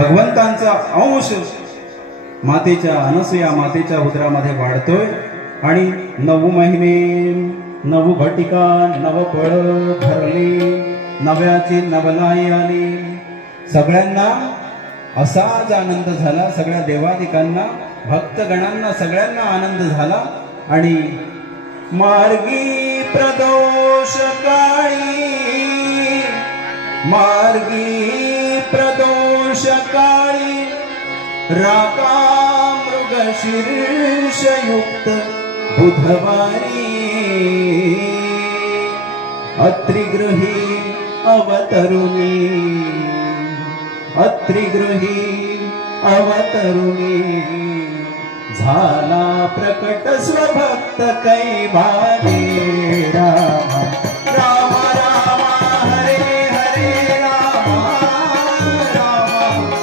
भगवंतांचा अंश मातेच्या अनसुया मातेच्या उदरामध्ये वाढतोय आणि 9 महिने 9 घटिका 9 फळ भरली, नव्याची नवलाई आली. सगळ्यांना असाच आनंद झाला. सगळ्या देवादिकांना भक्तगणांना सगळ्यांना आनंद झाला. आणि मार्गी प्रदोष काळी मार्गी प्रदोष काळी राका मृग शीर्षयुक्त बुधवारी अत्रिगृही अवतरुणी अत्रिगृही अवतरुणी झाला प्रकट स्वभक्त कैवारी. राम राम राम हरे हरे राम राम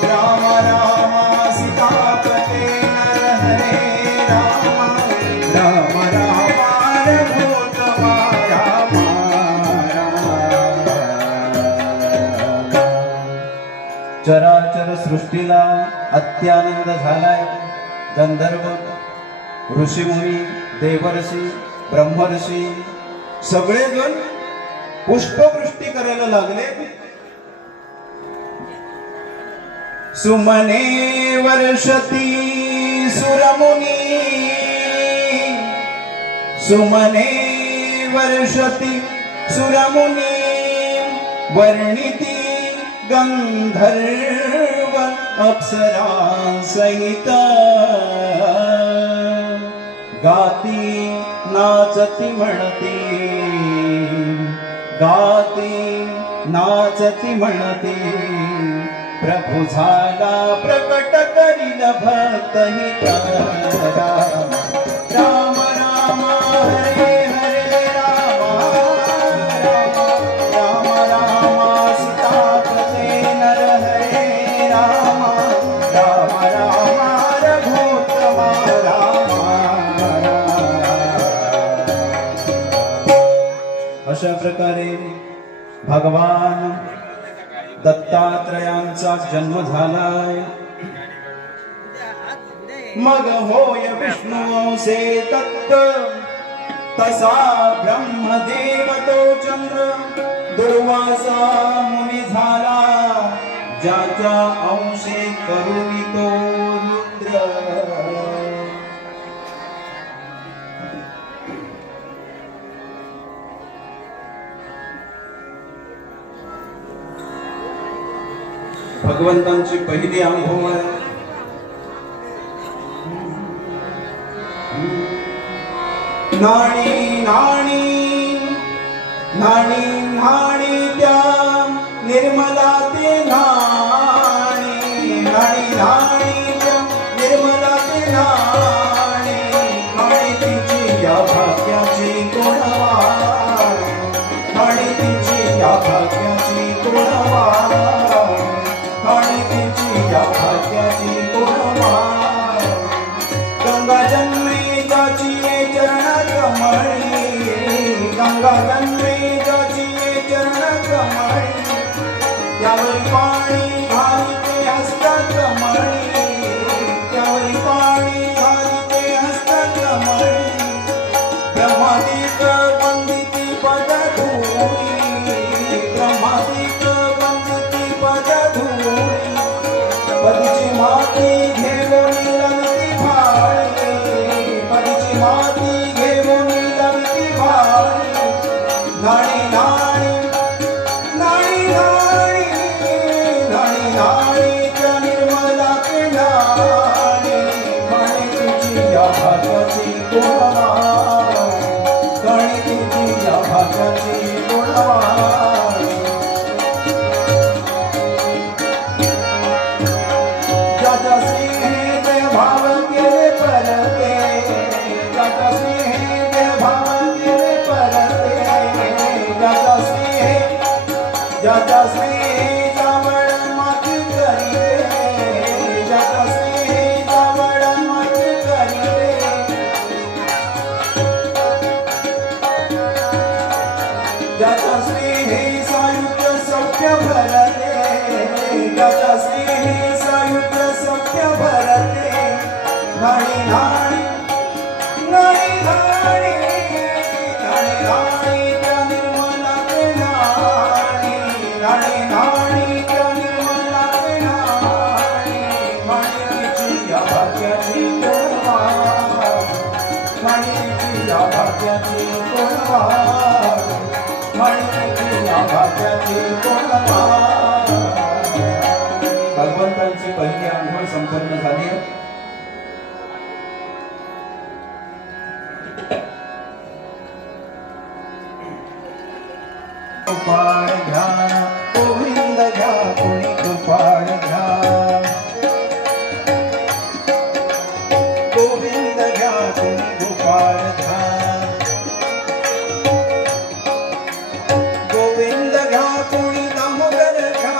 राम राम सीतापते नर हरे राम राम राम रघुत्तमा राम राम. चराचर सृष्टीला अत्यानंद झालाय. गंधर्व ऋषीमुनी देवर्षी ब्रह्मर्षी सगळेजण पुष्पवृष्टी करायला लागले. सुमने वर्षती सुरमुनी सुमने वर्षती सुरमुनी वर्णिती गंधर्व अप्सरा सहित गाती नाचती म्हणती गाती नाचती म्हणती प्रभू झाला प्रकट करील भक्त हित. राम राम राम हरे हरे राम राम राम राम सीतापते नर हरे राम राम राम रघुत्तमा राम. अशा प्रकारे भगवान दत्तात्रयांचा जन्म झालाय. मग होय विष्णू से दत्त तसा ब्रह्मदेव तो चंद्र दुर्वासा मुनी झाला ज्याच्या अंशे करुणी तो रुद्र. भगवंतांची पहिली आंघोळ नाणी नाणी नाणी नाणी त्या निर्मला ते नाणी नाणी नाणी त्या निर्मला ते नाणी नाणी तिची या भाग्याची गुणवान नाणी तिची या भाग्याची गुणवान नाणी तिची या भाग्याची गुणवान. गंगा जन्मे जाची चरण कमळी गंगा जन्मे जाची चरण कमळी त्यावर पाणी घालते हस्त कमळी त्यावर पाणी घालते हस्त कमळी. ब्रह्मादिक वंदिती पद धूळी ब्रह्मादिक वंदिती पद धूळी पदची माती घेऊन लंगती भाळी पदची माती घेऊन लंगती भाळी. नाणी नाणी नाणी नाणी नाणी नाणी त्या निर्मला ते नाणी नाणी तुझी या भाग्याची गुणवान नाणी तुझी या भाग्याची गुणवान. ज्याच्या स्नेहे भाव केले परते ज्याच्या स्नेहे भाव केले परते ज्याच्या स्नेहे जावळ मातीत भाग्य भरते नाणी नाणी नाणी नाणी नाणी नाणी त्या निर्मलाचे नाणी नाणी नाणी त्या निर्मलाचे नाणी माणिकीची या भाग्याची कोणवा माणिकीची या भाग्याची कोणवा माणिकीची या भाग्याची कोणवा भगवंतांची पहिली आंघोळ संपन्न झाली गोपाळ घ्या गोविंद घ्या कोणी गोपाळ घ्या गोविंद घ्या कोणी गोपाळ घ्या गोविंद घ्या कोणी दामोदर घ्या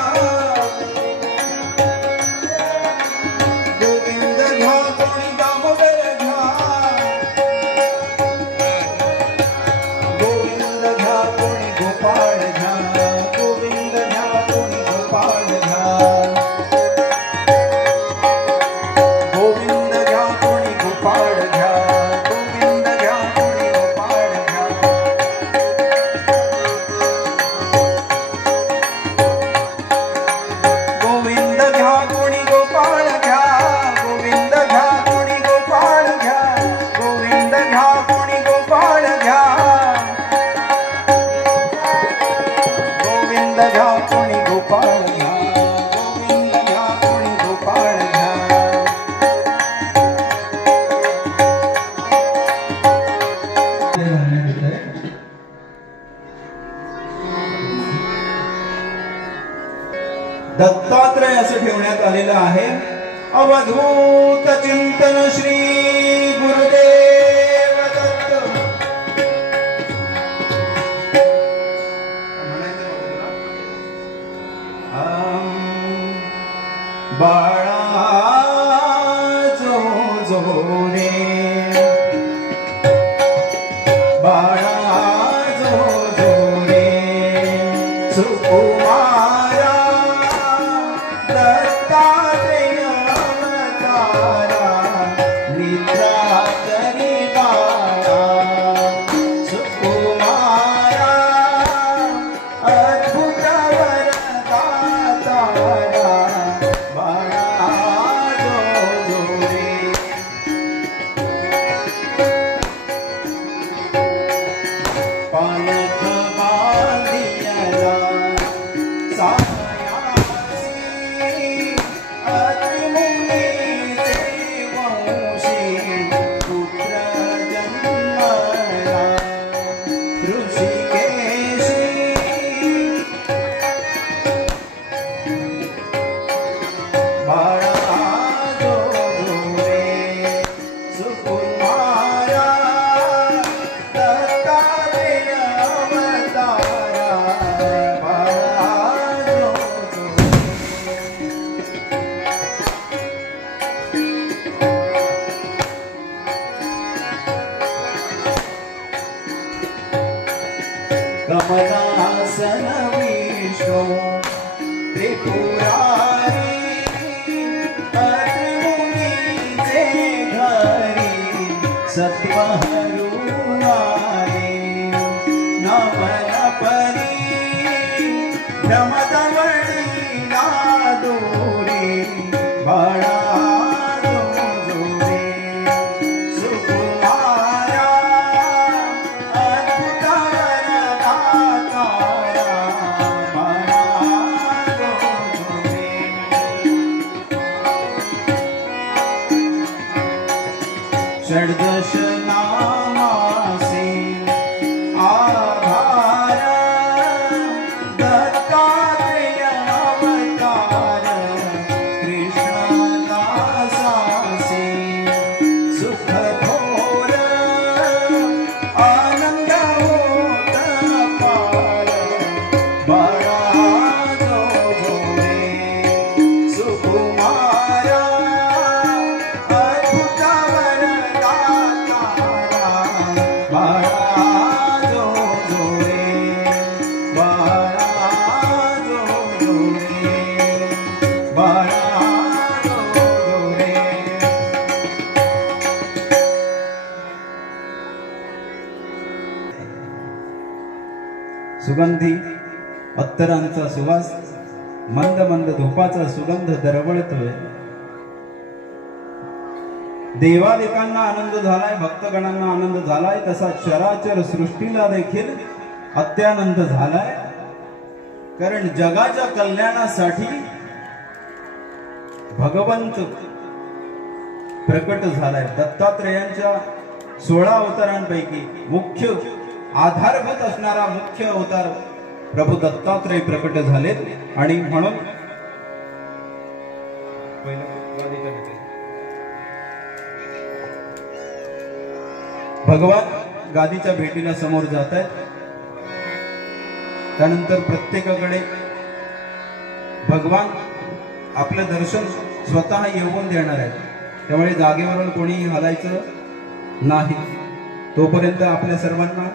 गोविंद घ्या कोणी दामोदर घ्या गोविंद घ्या कोणी गोपाळ घ्या गोविंद घ्या कोणी गोपाळ घ्या गोविंद घ्या कोणी गोपाळ घ्या गोविंद घ्या कोणी गोपाळ घ्या गोविंद घ्या कोणी गोपाळ घ्या गोविंद घ्या कोणी गोपाळ घ्या गोविंद घ्या कोणी गोपाळ घ्या गोविंद घ्या कोणी गोपाळ घ्या गोविंद घ्या कोणी गोपाळ घ्या दत्तात्रय असं ठेवण्यात आलेलं आहे अवधूत चिंतन श्री गुरुदेव दत्त बाळा जो जो रे बाळा जो जो रे सुकुमारा दत्तात्रेय अवतारा निद्रातरी बाळा सुकुमारा अद्भुत वरदातारा बाळा जो जो रे पालक बांधियला सायासी अतिमुनीचे वंशी पुत्र जन्मला ऋषिकेशी बाळा जो जो रे सुकुमारा दत्तात्रेय अवतारा बाळा जो जो कमलासन विष्णू त्रिपुरारी अतिमुनीचे घरी सत्वहरुणारे नमन परी भ्रमदवळी नादोरी बाळा जो जो रे सुकुमारा अद्भुत वरदातारा बाळा जो जो रे षड्दश नामासे आधार दत्तात्रेय अवतार कृष्णदासासे सुख थोर आनंद होत पार बाळा जो जो रे सुकुमारा अद्भुत वरदातारा बाळा जो जो रे बाळा जो जो रे बाळा जो जो सुगंधी अत्तरांचा सुवास, मंद मंद धूपाचा सुगंध दरवळतोय. देवादिकांना आनंद झालाय, भक्तगणांना आनंद झालाय, तसा चराचर सृष्टीला देखील अत्यानंद झालाय. कारण जगाच्या कल्याणासाठी भगवंत प्रकट झालाय. दत्तात्रेयांच्या 16 अवतारांपैकी मुख्य आधारभूत असणारा मुख्य अवतार प्रभू दत्तात्रेय प्रकट झालेत. आणि म्हणून भगवान गादीच्या भेटीला समोर जात आहेत. त्यानंतर प्रत्येकाकडे भगवान आपलं दर्शन स्वतः येऊन देणार आहेत. त्यामुळे जागेवरून कोणी हलायचं नाही. तोपर्यंत आपल्या सर्वांना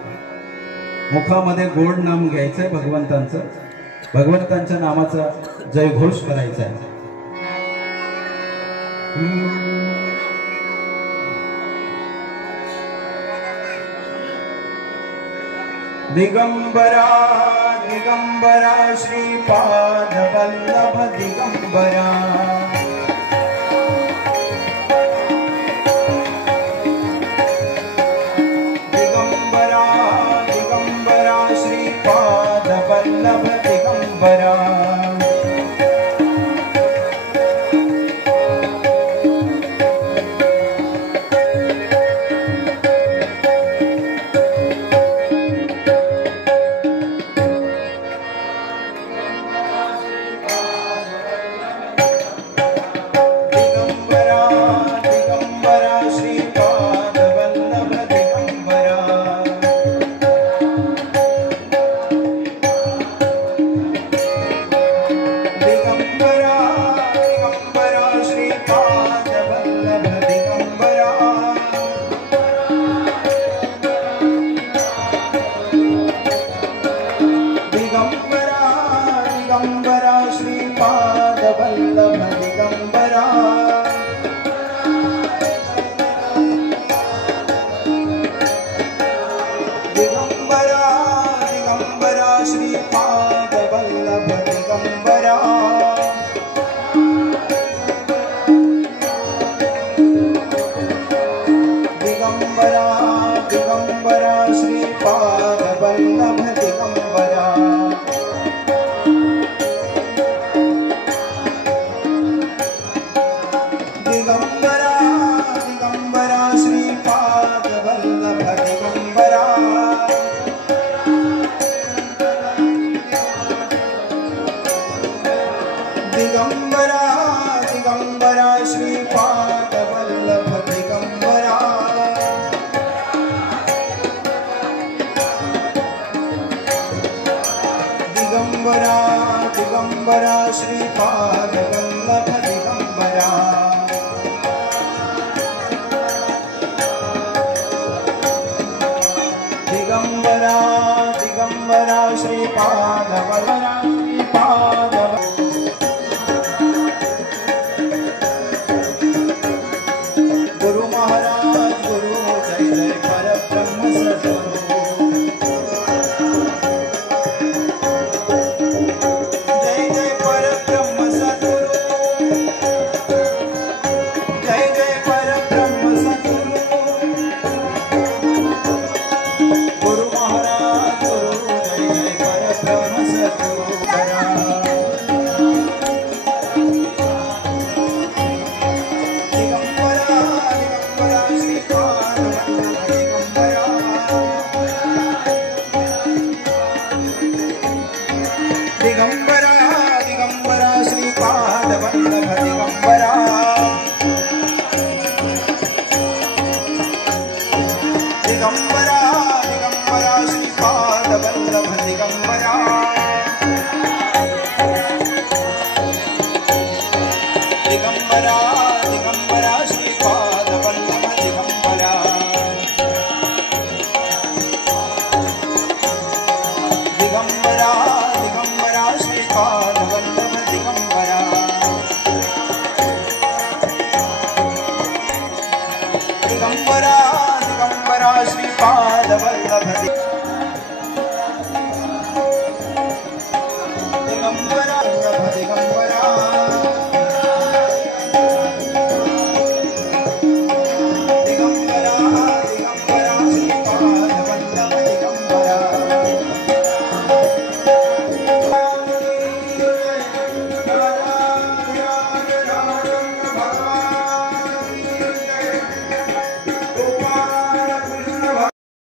मुखामध्ये गोड नाम घ्यायचंय भगवंतांचं, भगवंतांच्या नामाचा जयघोष करायचा आहे. दिगंबरा दिगंबरा श्रीपाद वल्लभ दिगंबरा, दिगंबरा दिगंबरा श्रीपाद वल्लभ दिगंबरा.